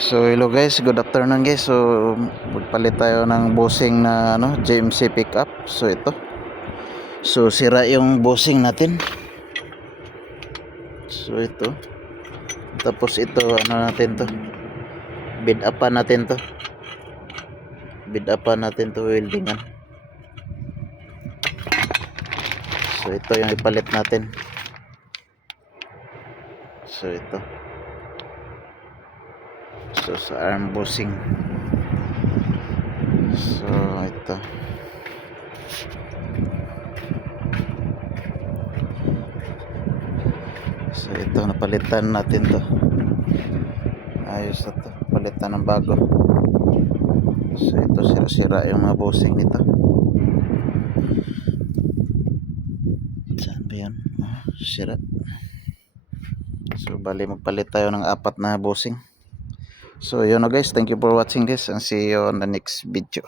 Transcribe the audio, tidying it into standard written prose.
So hello guys, good afternoon guys. So magpalit tayo ng bossing na GMC pickup. So ito. So sira yung bossing natin. So ito. Tapos ito natin to. Bid upan natin to. Weldingan. So ito yung ipalit natin. So ito. So sa arm bossing. So ito. So ito napalitan natin to. Ayos na to. Palitan ng bago. So ito sira-sira yung mga bossing nito. Saan ba yan? Sira. So bali magpalit tayo ng 4 na bossing. So yun na guys, thank you for watching guys and see you on the next video.